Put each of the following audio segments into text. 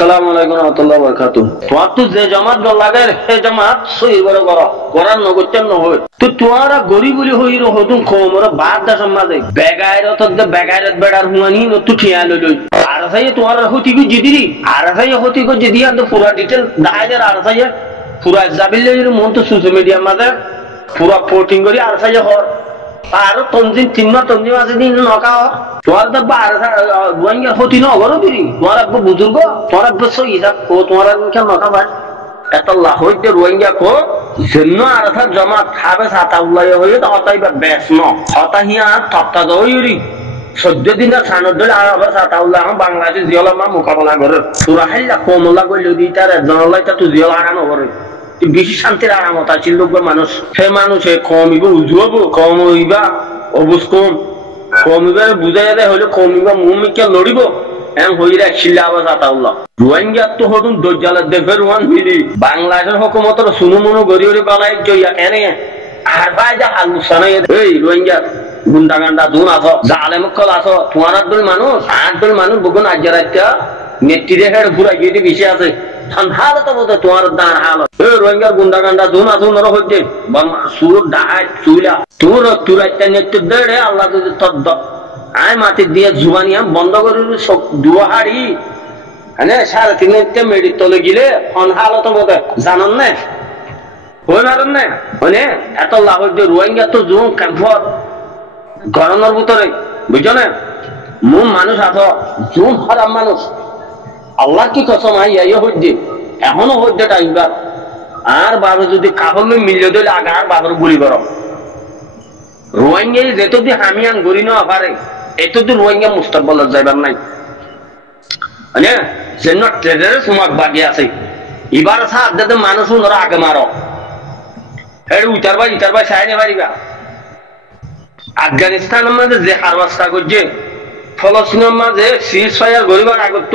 সালাম আলাইকুম রহমতুল্লাহ বরকাতুহ। তোমার তো যে জামাত গল লাগে সে জামাত সহি বড় করো করার নগত্যান নহয় তো তোমারা গরিব বলি হই হতুন কমর বাদ দা সমাজে বেগায়রত বেগায়রত বেড়ার হুয়ানি নতু ঠিয়া লই আর সাই তোমার হতি কো জিদিরি আর সাই হতি কো জিদি আর পুরা ডিটেল দাহাজার আর সাই পুরা জাবিলের মন তো সোশ্যাল মিডিয়া মাঝে পুরা পোর্টিং করি আর সাই হর আর তঞ্জিম তিনমা তঞ্জিম আছে দিন নকা তোমার তো রোহিঙ্গা হতি ন করো দিদি তোমার আব্বু বুজুর্গ তোমার আব্বু সই হিসাব কো তোমার কেন নকা ভাই এত লাহইতে রোহিঙ্গা কো জন্য আর জমা খাবে সাতা উল্লাই হয়ে তো অতাইবা বেশ ন হতাহিয়া তপ্তা দইরি 14 দিন সানত দল আর আবার সাতা উল্লাহ বাংলাদেশ জিওলা মা মোকাবেলা করে সুরা হাইলা কমলা কইলো দিতার জনলাইতা তো জিওলা আরানো করে বেশি শান্তির আরামত আছে লোক মানুষ সে মানুষে কমিব উজুব কম হইবা অবুজ কম কমিবা বুঝাই দেয় হইলে কমিবা মুমিকে লড়িব এম হইরা শিল্লা আবার সাতাউল্লাহ রোহিঙ্গা তো হতুন দজ্জালের দেফের রুহান মিলি বাংলাদেশের হুকুমতের সুনু মনু গড়ি গড়ি বানাই জইয়া কেন আর ভাই যা আলুসানাই এই রোহিঙ্গা গুন্ডা গান্ডা দুন আছো জালেম কল আছো তোমার দল মানুষ আট দল মানুষ বগুন আজ্জা রাখা নেত্রী হেড ঘুরা গিয়ে বেশি আছে হালত বলতে তোমার দান হালত রোহিঙ্গার গুন্ডা গান্ডা দুন আছো নর হচ্ছে সুর ডাহাই চুইলা তোর তুরাইটা নেতৃত্ব দেড়ে আল্লাহ যদি তদ্দ আয় মাটি দিয়ে জুবানিয়া বন্ধ করে দুহাড়ি মানে 3.5 মিনিট তলে গিলে হালত বলতে জানান না হই মারেন না মানে এত লাভ যে রোহিঙ্গা তো জুম ক্যাম্পর গরমের ভিতরে বুঝছো না মন মানুষ আছো জুম হারাম মানুষ আল্লাহ কি কসম আইয়া হইছে এখনো হইছে টাইমবার আর বাবা যদি কাপড় মিলে দিলে আগার বাবার গুলি করো রোহিঙ্গা যেত দি হামিয়ান গড়ি না পারে এত দি রোহিঙ্গা মুস্তাকবল যাইবার নাই মানে যেন ট্রেডারে সুমাক বাকি আছে এবার সাথ যাতে মানুষ ওরা আগে মারো এর ইটার ভাই সাইনে পারিবা আফগানিস্তানের মাঝে যে হারবাস্তা করছে ফলস্তিনের মাঝে সিজ ফায়ার গরিবার আগত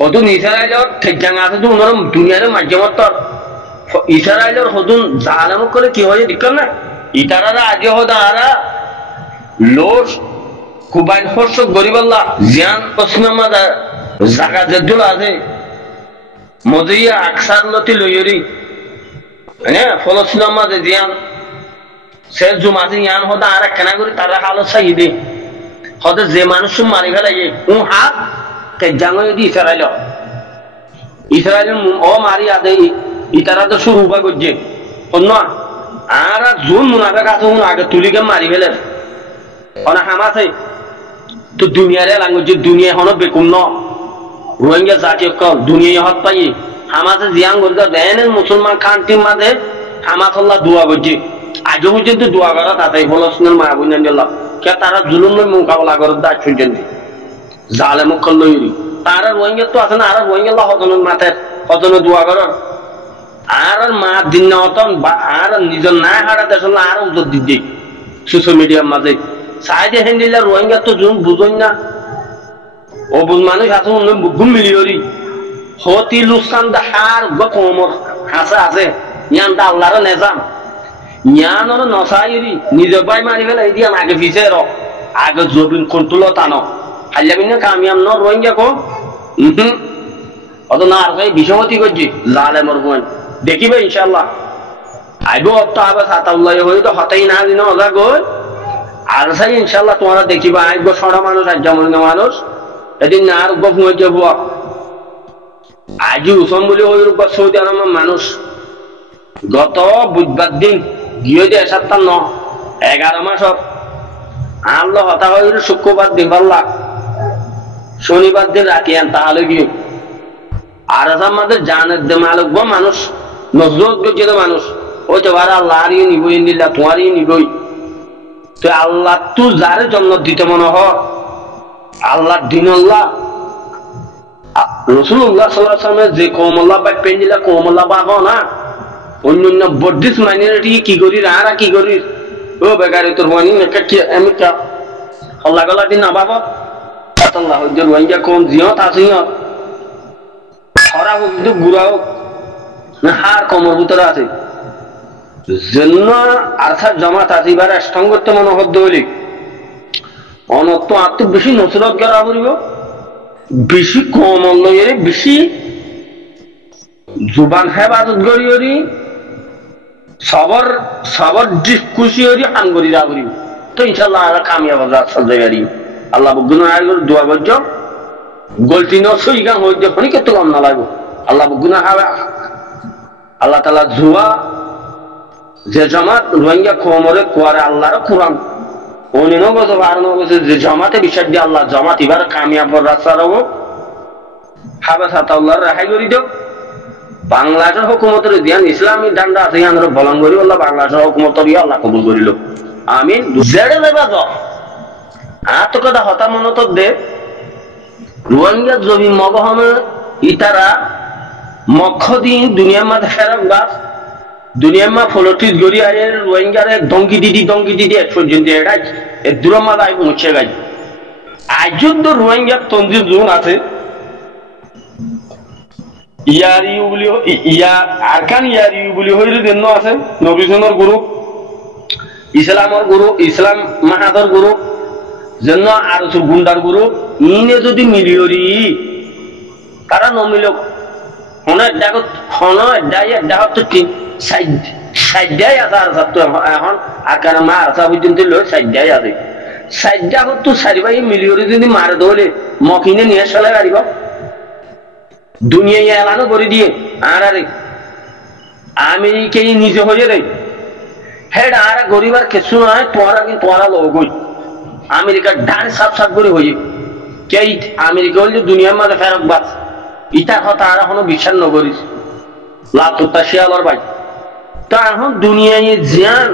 হতুন ইসরায়েলের ঠেকজাঙ্গা আছে তো ওনার দুনিয়ার মাধ্যমত ইসরায়েলের হতুন জালাম করে কি হয়েছে দেখল না ইতারা আগে হদারা লোস কুবাইল হর্ষ গরিবাল্লাহ জিয়ান পশ্চিমের মাঝে জাগা জেদুল আছে মজিয়া আকসার লতি লইরি হ্যাঁ ফলস্তিনের মাঝে জিয়ান সে জুমাতে ইয়ান হদা আর কেনা করে তারা হালত চাই দে হদে যে মানুষ মারি ফেলাই ও হাত জাঙ্গি দি ইসরায়েল ও মারি আদে ইতারা তো শুরু উপায় করছে অন্য আর জোন মুনাফেক আছে আগে তুলিকে মারি ফেলে অনেক হামাছে তো দুনিয়ারে লাঙ্গুজ দুনিয়া এখনো বেকুম ন রোহিঙ্গা জাতীয় কল দুনিয়া হত পাই হামাছে জিয়াং করতে দেন মুসলমান কান্ট্রির মাঝে হামাসল্লাহ দোয়া করছে আজও পর্যন্ত দোয়া করা তাতেই ফলস্তিনের মা বোন কে তারা জুলুম মোকাবেলা করার দায়িত্ব শুনছেন জালে মুখ লইরি তারা রোহিঙ্গা তো আছে না আর রোহিঙ্গা হজনের মাথায় হজনে দোয়া করার আর মা দিন হতন আর নিজের না হারা দেশ আর উত্তর দিদি সোশ্যাল মিডিয়ার মাঝে সাইডে হ্যান্ডিলা রোহিঙ্গা তো জুন বুঝুন না ও বুঝ মানুষ আছে ঘুম মিলিয়রি হতি লুসান দা হার কোমর হাসা আছে ইয়ান দা আল্লাহর নেজাম ইয়ান ওর নসাইরি নিজের ভাই মারি ফেলে এই দিয়া আগে ফিসে র আগে জবিন কন্ট্রোল টানো হাইলাবিন কামিয়াম ন রোহিঙ্গা কো অত না আর বিষমতি করছি জালেমর হুয়ান দেখিবে ইনশাআল্লাহ আইবো অত আবে সাতাউল্লাহ হই তো হতেই না দিন ওজা গই আর সাই ইনশাআল্লাহ তোমরা দেখিবা আইবো ছড়া মানুষ আর যেমন মানুষ এদিন না আর গপ হয়ে যাব আজ উসম বলে ওই রূপ সৌদি আরবের মানুষ গত বুধবার দিন গিয়ে যে 11 মাস আল্লাহ হতা হয়ে শুক্রবার দিন পাল্লা শনিবার দিন রাতি আন তাহলে গিয়ে আর আমাদের জানের দে মালক মানুষ নজরত গেছিল মানুষ ওই তো ভাড়া আল্লাহ আর নিবই নিলা তোমারই নিবই তো আল্লাহ তু যারে জন্ম দিতে মনে হ আল্লাহ দিন আল্লাহ রসুল্লাহ সাল্লাল্লাহু আলাইহি ওয়াসাল্লাম যে কওমুল্লাহ বাই পেন্দিলা কওমুল্লাহ বাগো না অন্য বদ্দিস মাইনরিটি কি করি আর কি করি ও বেগারে তোর মানি কি আমি কা আল্লাহ গলা দিন না বাবা আল্লাহ যে রোহিঙ্গা কোন জিয়ত আছে ওরা কিন্তু গুড়াও না হার কমর ভিতরে আছে জন্য আর্থাৎ জমাত আছে এবার সংগত মনোহদ্দ হইলে অনত্ব আত্ম বেশি নসরত করা করিব বেশি কম লইরে বেশি জুবান হেফাজত করি সবর সবর খুশি হরি হান করি রাবরি তো ইনশাল্লাহ আর কামিয়াব রাস্তা জায়গারি আল্লাহ বগুন আয়ার দোয়া করছ গলতি ন সই গান হইতে ফনি কত কম না লাগো আল্লাহ বগুন আল্লাহ তাআলা জুয়া যে জামাত রোহিঙ্গা কোমরে কোয়ারে আল্লাহর কোরআন উনি নগজ আর নগজ যে জামাতে বিশ্বাস দিয়ে আল্লাহ জামাত এবার কামিয়াব রাস্তা রাখো হাবা সাতাউল্লাহর রেহাই করি দাও বাংলাদেশের হুকুমতের ধ্যান ইসলামী ডান্ডা আছে আমরা বলন করি আল্লাহ বাংলাদেশের হুকুমতের আল্লাহ কবুল করিল আমিন জেড়ে লেবা যাও আর তো কথা হতা মনত দে রোহিঙ্গা জমি মগহমে ইতারা মক্ষ দিন দুনিয়ার মাঝে ফেরক বাস দুনিয়ার মা ফলটিস গড়ি আয়ে রোহিঙ্গারে দঙ্গি দিদি এক পর্যন্ত এটাই এর দূর মাঝে আই মুছে গাই আজও তো রোহিঙ্গার তঞ্জির জোন আছে ইয়ারিউ বলি ইয়া আরকান ইয়ারিউ বলি হইলে দেন আছে নবীজনের গ্রুপ ইসলামের গ্রুপ ইসলাম মাহাদর গ্রুপ যেন আর গুন্ডার গ্রুপ ইনে যদি মিলিয়রি কারা নমিল হনে দেখো হনে দেখো তো কি সাইডাই আছে আর সব তো এখন আকার মা আর সব পর্যন্ত লোক সাইডাই আছে সাইডা তো সারিবাই মিলিয়রি যদি মারে ধরে মকিনে নিয়ে চলে গাড়িব দুনিয়া এলানো করে দিয়ে আর আরে আমেরিকাই নিজে হয়ে রে হেড আর গরিবার কিছু নয় তোরা লোক আমেরিকার ডান সাপ করে হয়ে কে আমেরিকা হলে দুনিয়ার মাঝে ফেরক বাস ইটার কথা আর এখনো বিশ্বাস নকরিস লাতুতা শিয়ালর ভাই তা এখন দুনিয়ায় জিয়ান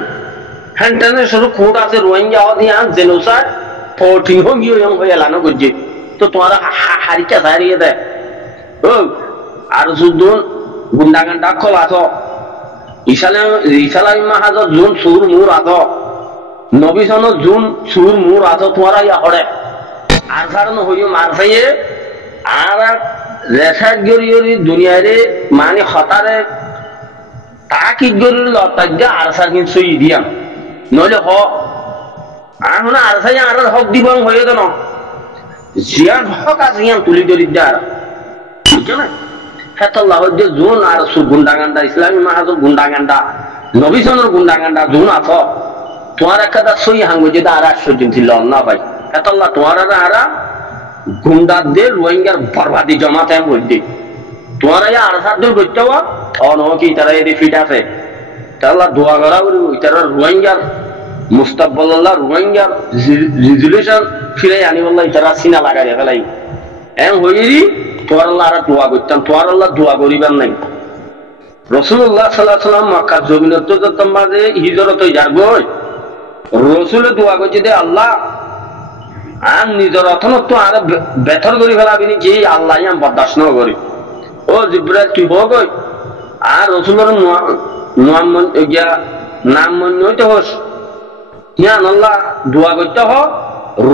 হ্যান্টানের শুধু কোট আছে রোহিঙ্গা দিয়ান জেনোসাইড ফোর্টিং হয়ে এলানো করছে তো তোমার হারিকা হারিয়ে দেয় ও আর শুধু গুন্ডা গান্ডা খোল আছো ইসালামি মাহাজর জুন সুর মুর আছো নবী সনদ জুন সুর মুর আছো তোমার ইয়া হরে আর কারণ হইও মার খাইয়ে আর রেসার গড়ি দুনিয়ারে মানে হতারে তাকিদ গড়ি লতার দিয়ে আর সার কিন্তু সই দিয়াম নইলে হ এখন আর সাই আর হক দিব হয়ে তো না জিয়ান হক আছে ইয়ান তুলি ধরি দেয় বুঝছো না হেতাল্লাহ জুন আর গুন্ডা গান্ডা ইসলামী মাহাজুর গুন্ডা গান্ডা নবীসনের গুন্ডা গান্ডা জুন আছ তোমার একটা সই হাঙ্গ যদি আর 800 দিন ছিল না ভাই হেতাল্লাহ তোমার আরা গুন্ডার দে রোহিঙ্গার বরবাদি জমাতে বলতে তোমার আর 7 দিন করতে হওয়া কি তারা এদের ফিট আছে তাহলে দোয়া করা করি তারা রোহিঙ্গার মুস্তাকবাল্লাহ রোহিঙ্গার রেজুলেশন ফিরে আনি বললাম তারা সিনা লাগাই ফেলাই এম হইরি তোর আল্লাহ আর দোয়া করতাম তোর আল্লাহ দোয়া করিবার নাই রাসূলুল্লাহ সাল্লাল্লাহু আলাইহি ওয়াসাল্লাম মক্কা জমিনত মাঝে হিজরত হই যার গই রাসূলে দোয়া করছে দে আল্লাহ আর নিজের অথনত আর বেথর করি ফেলাবি নি যে আল্লাহ আম বরদাস্ত ন করি ও জিব্রাইল তুই হোক আর রাসূলের নাম মনে হইতে হোস ইয়ান আল্লাহ দোয়া করতে হ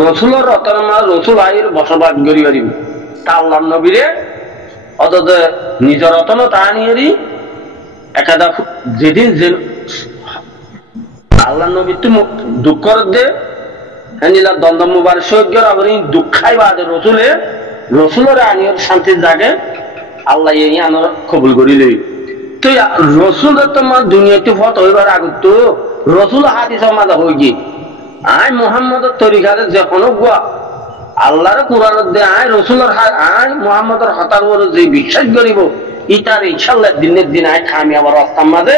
রাসূলের রতন মা রাসূল আইর বসবাস করি পারিবি তা আল্লাহ নবীরে অতত নিজের রতন তা নিয়েরি একাদা যেদিন যে আল্লাহ নবী তুমি দুঃখ দে হ্যাঁ দ্বন্দ্ব মুবার সৈক্যর আপনি দুঃখাই বাদে রসুলের আনিয়র শান্তির জাগে আল্লাহ এই আনার কবুল করিলে তো রসুলের তোমার দুনিয়াতে ফত হইবার আগত রসুল হাদিস মাদা হই গিয়ে আয় মোহাম্মদের তরিকারে যে কোনো গুয়া আল্লাহর কোরআন দে আয় রসুলের আয় মোহাম্মদের হতার বড় যে বিশ্বাস করিব ইটার ইনশাআল্লাহ দিনের দিন আয় খামি আবার রাস্তার মাঝে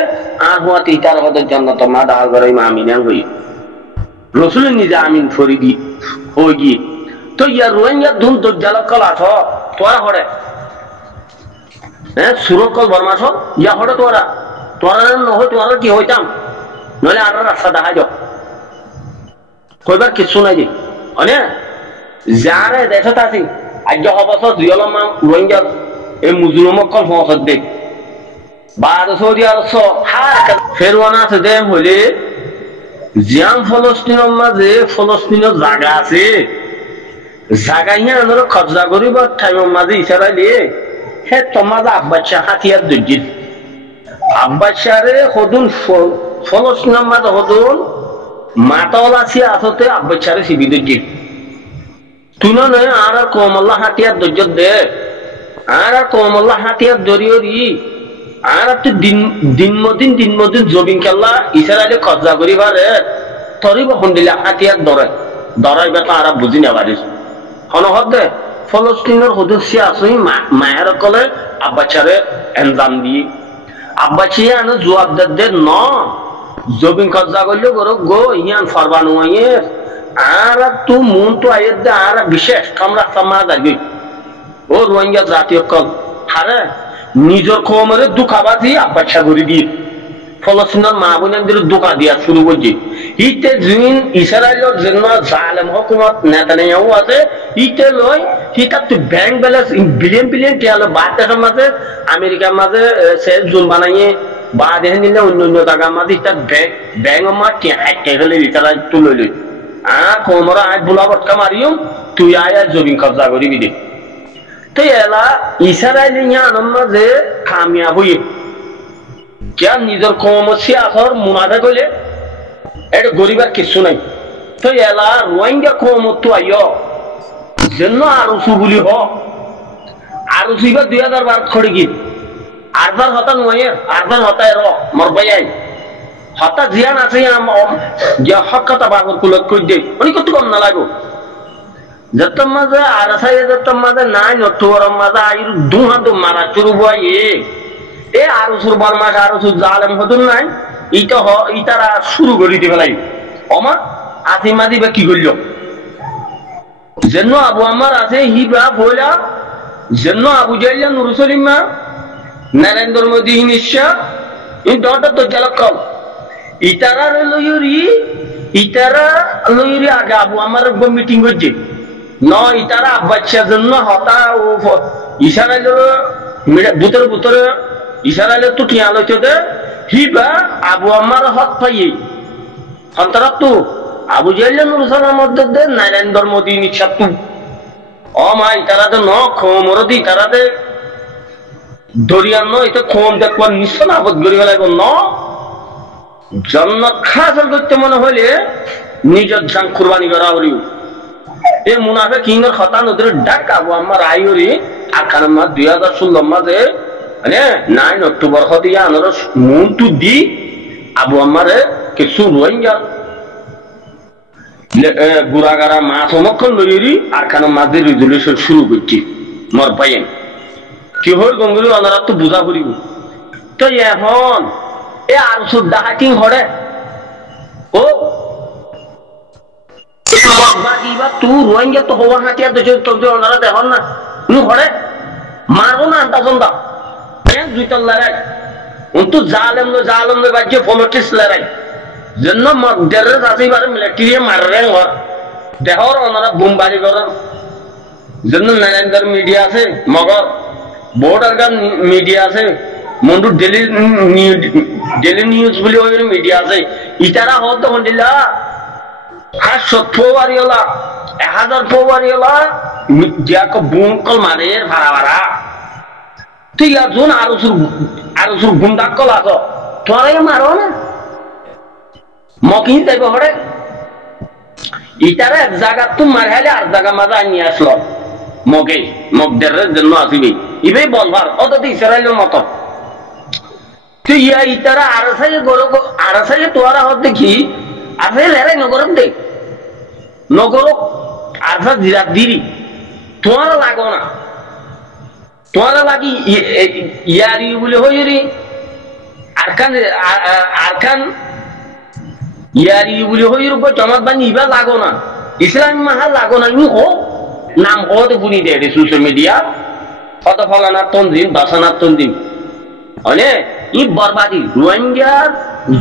আর হওয়াতে ইটার হদের জান্নাত মাদা করে আমিনা হই রসুলের নিজে আমিন ফরিদি হই গিয়ে তো ইয়ার রোহিঙ্গা ধুম দজ্জালক কল আছ তোরা হরে হ্যাঁ সুরত কল বর্মাস ইয়া হরে তোরা নহই তোরা কি হইতাম নইলে আর রাস্তা দেখা যাও কইবার কিছু নাই যে অনে যারে দেখো তাছি আজ হবছর দুইলম রোহিঙ্গা এই মুজলুমক কল ফসদ দেখ বারো সৌদি আরব ফেরওয়ানা আছে দেম হইলে জিয়াম ফলস্তিনের মাঝে ফলস্তিনের জায়গা আছে জায়গা হিয়া আমরা কবজা করিব টাইমের মাঝে ইশারা দিয়ে হে তোমার আব্বাচ্চা হাতিয়ার দর্জিত আব্বাচ্চারে হদুন ফলস্তিনের মাঝে হদুন মাতাওয়ালা আছে আসতে আব্বাচ্চারে সিবি দর্জিত তুই নয় আর কমল্লা হাতিয়ার ধৈর্য দে আর কমল্লা হাতিয়ার জরিয়রি আর তুই দিন মদিন জবিন খেলা ইসরায়েলে কবজা করি পারে তরি বখন দিলে হাতিয়ার দরাই বেটা আর বুঝি না পারিস হনহদ দে ফলস্তিনের সদস্য আছে মায়ের কলে আব্বাচারে এনজাম দিয়ে আব্বাচিয়ে আনো জবাবদার দে ন জবিন কবজা করলে গরো গো ইয়ান ফরবানো আইয়ের আর তু মন তো আয়ের দে আর বিশেষ কামরা সামা যাবি ও রোহিঙ্গা জাতীয় কল হারে নিজের কমরে দুঃখাবাজি আব্বাচ্ছা করে দিয়ে ফলস্তিনের মা বোনদের দোকা দিয়া শুরু করছি ইতে যিন ইসরায়েলের জন্য জালেম হুকুমত নেতানিয়াহু আছে ইতে লই হিতা তো ব্যাংক ব্যালেন্স বিলিয়ন টিয়ালো বাদ দেশের মাঝে আমেরিকার মাঝে সে জুন বানাইয়ে বা দেখে নিলে অন্য জায়গার মাঝে ইটা ব্যাংক আমার টিয়া ফেলে ইতারা তুলে লই কোমরা আয় বুলা বটকা মারিও তুই আয় জমিন কবজা করিবি দে তো এলা ইসরায়েলিয়ান মাঝে কামিয়াব হইয়ে क्या निजर कौमसी आसर मुनाफे कइले এটা গরিবার কিছু নাই তো এলা রোহিঙ্গা কৌমত তো আইও জন্য আর সুবুলি হ আর সুইবা 2012 খড়ি কি আরবার হতা নয় আরবার হতা র মরবাই হতা জিয়ান আছে যে হকতা বাগর কুলত কই দে উনি কত কম না লাগো যত মাঝে আর সাই যত মাঝে নাই নটুর মাঝে আইর দুহা দু মারা শুরু হয় এ আর সুরবার মাস আর সুর জালেম হতুন নাই ইতারা শুরু করে দিতে ফেলাই অমা আসিমা দিবে কি করল যেন আবু আমার আছে হিবা বইলা যেন আবু জাইলা নুরুসলিমা নরেন্দ্র মোদী নিশা এই দটা তো জলকল ইতারা লইরি আগে আবু আমার মিটিং করছে ন ইতারা বাচ্চা জন্য হতা ও ইশারাইলের ভিতরে ইসরায়েলের তো টিয়া লইতে দে হিবা আবু আমার হক পাইয়ে হন্তরা তো আবু জাইলা নুরুসলামের মধ্যে দে নরেন্দ্র মোদী নিচ্ছাপ তু ও মা ইতারা দে ন খোমর দি তারা দে দরিয়ান ন এটা খোম দেখবার নিশ্চয় আবদ গড়ি লাগব ন জন্নত খাসল করতে মনে হইলে নিজের জান কুরবানি করা হলিও এ মুনাফিক কিংর খতা নদীর ডাক আবু আমার আইরি আর কানামা 2016 মাঝে মানে 9 অক্টোবর হতিয়া আনার মন্টু দি আবু আমারে কিছু রোহিঙ্গা গুড়াগাড়া মাছ অমক্ষণ লইরি আর খানা মাঝে রেজুলেশন শুরু করছি মর পাইয়েন কি হল গঙ্গুলি ওনারা তো বুঝা করিব তো এখন এ আর সুদ ডাহাটিং হরে ও বাকি বা তু রোহিঙ্গা তো হওয়া হাতিয়া দেশ তো ওনারা দেখুন না নু হরে মারবো না আন্তা সন্ধ্যা দুইটার লড়াই উন্তু জালেম বাজ্যে পলিটিক্স লড়াই জন্য মগদের আসিবার মিলিটারি মাররে ঘর দেহর ওনারা বোমবারি করেন জন্য নরেন্দ্র মিডিয়া আছে মগর বর্ডার গান মিডিয়া আছে মন্ডু ডেলি নিউজ বলে ওই মিডিয়া আছে ইতারা হত হন্ডিলা 500 ফোয়ারিওলা 1000 ফোয়ারিওলা যাকে বুম কল মারে ভাড়া তুই আজুন আর সুর গুন্ডা কল আস তোরাই মারো না মকিন যাইব হরে ইতারা এক জায়গা তো মারহালে আর জায়গা মাঝে নিয়ে আসলো মগদের জন্য আসিবি ইবে বলবার অত ইসরায়েলের মতো তুই ইতারা আরসাই তোরা হত দেখি আছে লেরাই নগরক দে নগরক আরসা জিরাত দিরি তোমার লাগো না তোমার লাগি ইয়ারি বলে হইরি আরকান ইয়ারি বলে হইর জমাত বানি ইবা লাগো না ইসলাম মাহা লাগো না ইউ হো নাম হতে বুনি দে সোশ্যাল মিডিয়া কত ফলানা তনজিম বাসানা তনজিম অনে ই বরবাদি রোহিঙ্গা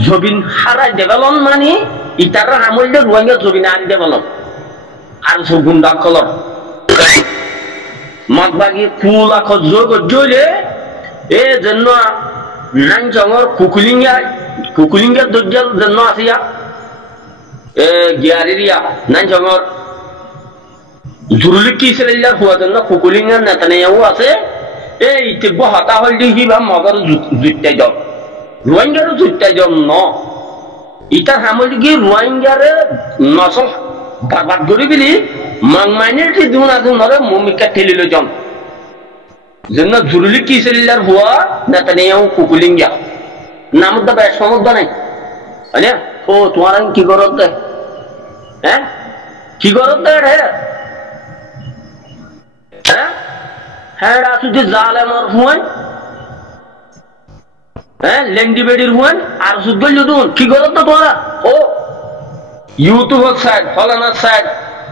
জবিন হারা ডেভেলপ মানে ইতারা আমলদের রোহিঙ্গা জবিন আনি ডেভেলপ আর সব গুন্ডা কলর মাগবাগি ফুল আখ যোগ জলে এ জন্য নান জঙর কুকুলিঙ্গা দজ্জাল জন্য আসিয়া এ গিয়ারিয়া নান জঙর জুরুলি কি ইসরায়েলের হওয়া জন্য কুকুলিঙ্গা নেতানিয়াহু আছে এই তিব্ব হতা হল দেখি বা মগর জুটতে যাও রোহিঙ্গারও জুটতে যাও ন ইটা সামল কি রোহিঙ্গারে নসল বরবাদ করে দিলি মাংমাইনের কি দুন আছে নরে মুমিকা ঠেলিল জম জন্য জরুরি কি সেলিলার হুয়া নেতানিয়াহু কুকুলিঙ্গা নামত দা বেশ সমুদ্র নাই আরে ও তোমার কি করত দে হ্যাঁ কি করত দে রে হ্যাঁ হ্যাঁ আসুদি জালেমর হুয়াই হ্যাঁ লেন্ডি বেডির হুয়ান আর শুদ্ধ যদুন কি করত তো তোরা ও ইউটিউব সাইড ফলানার সাইড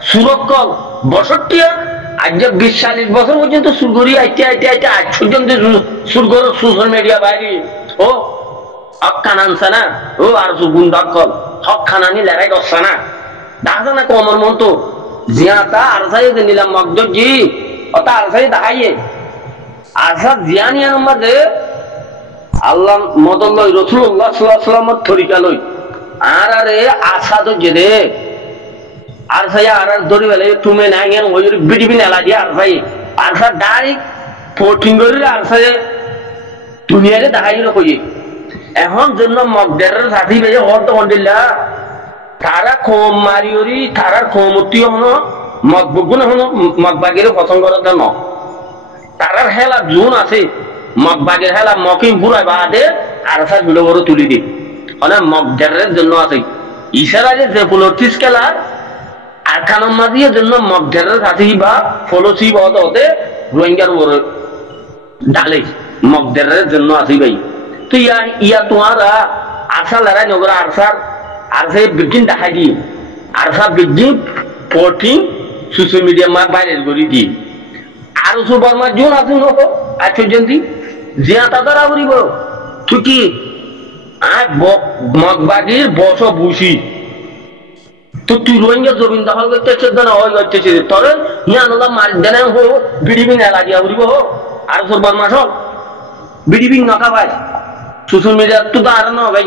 সুরক্ষক 62 আজ 20-40 বছর পর্যন্ত সুরগরি আইতে আইতে আইতে আজ পর্যন্ত সুরগর সোশ্যাল মিডিয়া বাইরে ও হকান আনছে না ও আর সুগুন্দাক কল হকানানি লড়াই করছে না দেখা না কমর মন তো জিয়াতা আর সাই নিলাম মগদর জি ওটা আর সাই দেখাইয়ে আর সব জিয়ানিয়ার মধ্যে আল্লাহ মদল্লয় রাসূলুল্লাহ সাল্লাল্লাহু আলাইহি ওয়াসাল্লামের তরিকা লই আর আরে আশা তো জেদে আর সাই আর দড়ি বেলে তুমি না গেন ওই বিডিবিন এলা দিয়া আর ভাই আর সা ডাইরেক্ট পোর্টিং করি আর সাই দুনিয়ারে দেখাই কই এখন জন্য মগদারের সাথী বেজে হরত হন্ডিল্লা তারা কম মারিওরি তারা কমতি হনো মগবগুন হনো মগবাগের পছন্দ করতে ন তারার হেলা জুন আছে মগবাগের হেলা মকিম পুরাই বাদে আর সাই ভিডিও বড় তুলি দি মানে মগদারের জন্য আছে ইশারা যে পোলটিস খেলা আর খানম মাদির জন্য মগদারের সাথী বা ফলোসি হতে হতে রোহিঙ্গার বড় ডালে মগদারের জন্য আছে ভাই তো ইয়া তোমারা আশা লড়াই নগর আর সে বিজ্ঞান দেখাই দি আরসা বিজ্ঞান পোর্টিং সোশ্যাল মিডিয়া মা ভাইরাল করে দি আর সুবার মা জোন আছে নক আজ জন্তি জিয়া তাদারা করিব তুই কি আর মগবাগির বস বুঝি তো তুই রোহিঙ্গা জমিন দখল করতেছিস না ওই করতেছিস তোর হিয়ানলা মার দেনা হো বিডিবিন এলাজিয়া করিব হো আর সুবার মা সব বিডিবিন নকা ভাই সোশ্যাল মিডিয়া তো আর না ভাই